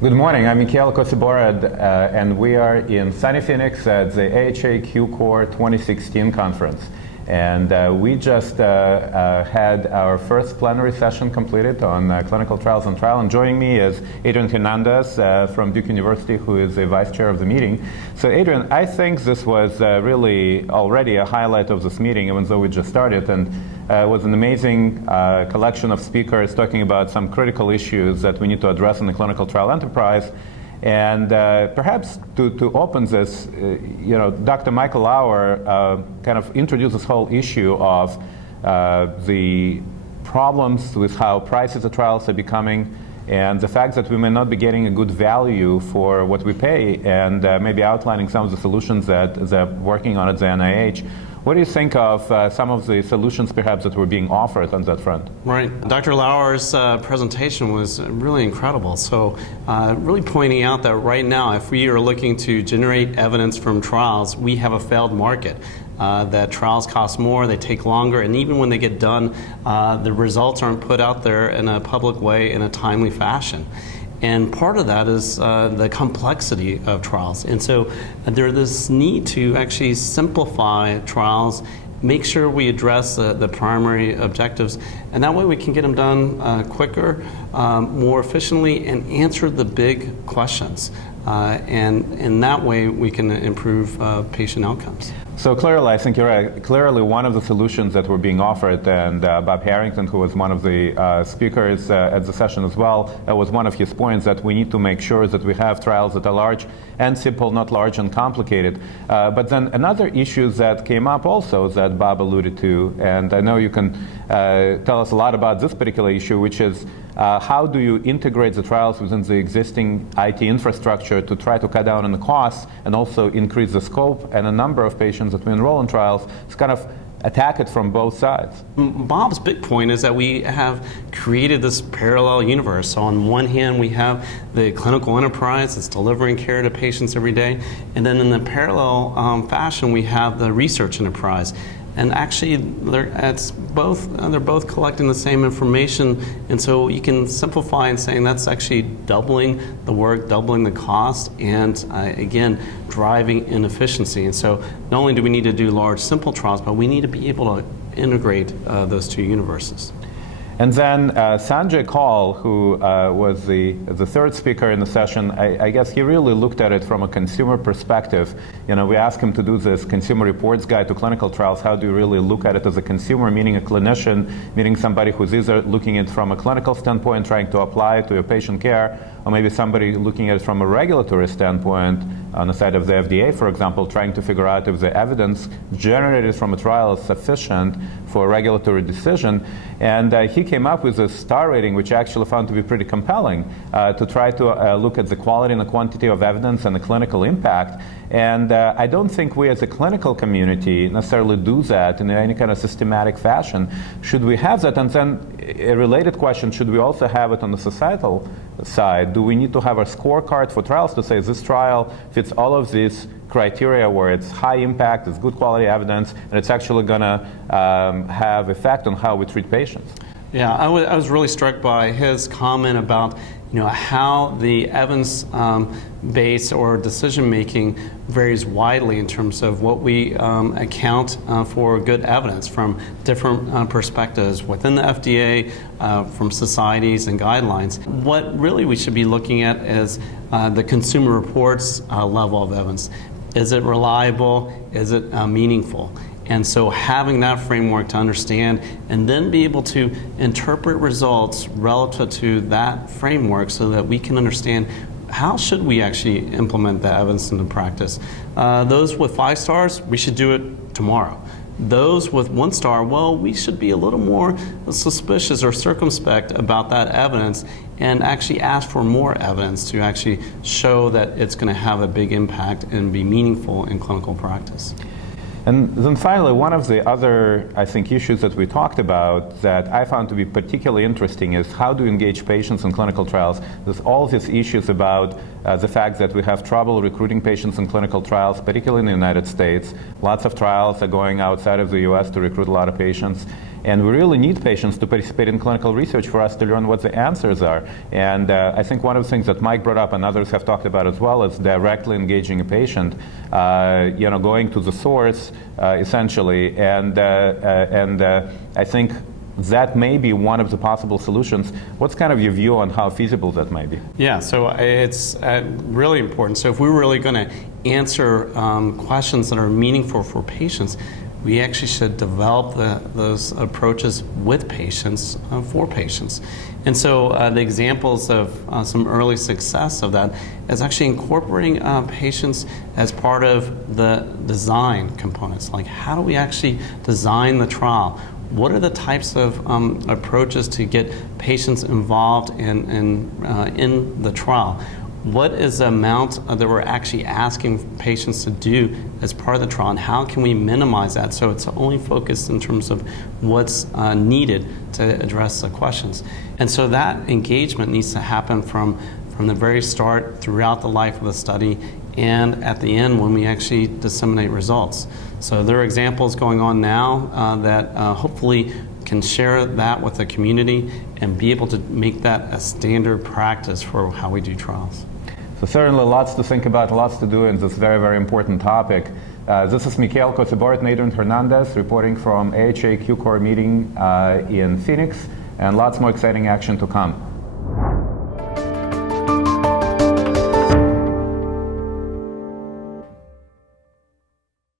Good morning. I'm Mikhail Kosiborod, and we are in sunny Phoenix at the AHA QCOR 2016 conference. And we just had our first plenary session completed on clinical trials and trial. And joining me is Adrian Hernandez from Duke University, who is the vice chair of the meeting. So Adrian, I think this was really already a highlight of this meeting, even though we just started. And it was an amazing collection of speakers talking about some critical issues that we need to address in the clinical trial enterprise. And perhaps to open this, Dr. Michael Lauer kind of introduced this whole issue of the problems with how prices of trials are becoming, and the fact that we may not be getting a good value for what we pay, and maybe outlining some of the solutions that they're working on at the NIH. What do you think of some of the solutions perhaps that were being offered on that front? Right. Dr. Lauer's presentation was really incredible. So really pointing out that right now, if we are looking to generate evidence from trials, we have a failed market. That trials cost more, they take longer, and even when they get done, the results aren't put out there in a public way in a timely fashion. And part of that is the complexity of trials. And so there's this need to actually simplify trials, make sure we address the primary objectives, and that way we can get them done quicker, more efficiently, and answer the big questions. And in that way we can improve patient outcomes. So clearly, I think you're right. Clearly, one of the solutions that were being offered, and Bob Harrington, who was one of the speakers at the session as well, was one of his points that we need to make sure that we have trials that are large and simple, not large and complicated. But then another issue that came up also that Bob alluded to, and I know you can tell us a lot about this particular issue, which is how do you integrate the trials within the existing IT infrastructure to try to cut down on the costs and also increase the scope and a number of patients that we enroll in trials? It's kind of attack it from both sides. Bob's big point is that we have created this parallel universe. So on one hand, we have the clinical enterprise that's delivering care to patients every day, and then in the parallel fashion, we have the research enterprise. And actually, they're both collecting the same information, and so you can simplify in saying that's actually doubling the work, doubling the cost, and again, driving inefficiency. And so not only do we need to do large, simple trials, but we need to be able to integrate those two universes. And then Sanjay Kaul, who was the third speaker in the session, I guess he really looked at it from a consumer perspective. We asked him to do this consumer reports guide to clinical trials. How do you really look at it as a consumer, meaning a clinician, meaning somebody who's either looking at it from a clinical standpoint, trying to apply it to your patient care, or maybe somebody looking at it from a regulatory standpoint on the side of the FDA, for example, trying to figure out if the evidence generated from a trial is sufficient for a regulatory decision. And he came up with a star rating, which I actually found to be pretty compelling, to try to look at the quality and the quantity of evidence and the clinical impact. And I don't think we as a clinical community necessarily do that in any kind of systematic fashion. Should we have that? And then a related question, should we also have it on the societal side? Do we need to have a scorecard for trials to say this trial fits all of these criteria where it's high impact, it's good quality evidence, and it's actually going to have effect on how we treat patients? Yeah, I was really struck by his comment about how the evidence based or decision making varies widely in terms of what we account for good evidence from different perspectives within the FDA, from societies and guidelines. What really we should be looking at is the consumer reports level of evidence. Is it reliable? Is it meaningful? And so having that framework to understand and then be able to interpret results relative to that framework so that we can understand how should we actually implement the evidence into practice. Those with 5 stars, we should do it tomorrow. Those with 1 star, well, we should be a little more suspicious or circumspect about that evidence and actually ask for more evidence to actually show that it's going to have a big impact and be meaningful in clinical practice. And then finally, one of the other, I think, issues that we talked about that I found to be particularly interesting is how to engage patients in clinical trials. There's all these issues about the fact that we have trouble recruiting patients in clinical trials, particularly in the United States. Lots of trials are going outside of the US to recruit a lot of patients. And we really need patients to participate in clinical research for us to learn what the answers are. And I think one of the things that Mike brought up and others have talked about as well is directly engaging a patient, going to the source, essentially. And I think that may be one of the possible solutions. What's kind of your view on how feasible that might be? Yeah, so it's really important. So if we're really going to answer questions that are meaningful for patients, we actually should develop those approaches with patients, for patients. And so the examples of some early success of that is actually incorporating patients as part of the design components. Like, how do we actually design the trial? What are the types of approaches to get patients involved in the trial? What is the amount that we're actually asking patients to do as part of the trial, and how can we minimize that so it's only focused in terms of what's needed to address the questions? And so that engagement needs to happen from the very start, throughout the life of the study, and at the end when we actually disseminate results. So there are examples going on now that hopefully can share that with the community and be able to make that a standard practice for how we do trials. So certainly lots to think about, lots to do in this very, very important topic. This is Mikhail Kosiborod and Adrian Hernandez reporting from AHA QCOR meeting in Phoenix, and lots more exciting action to come.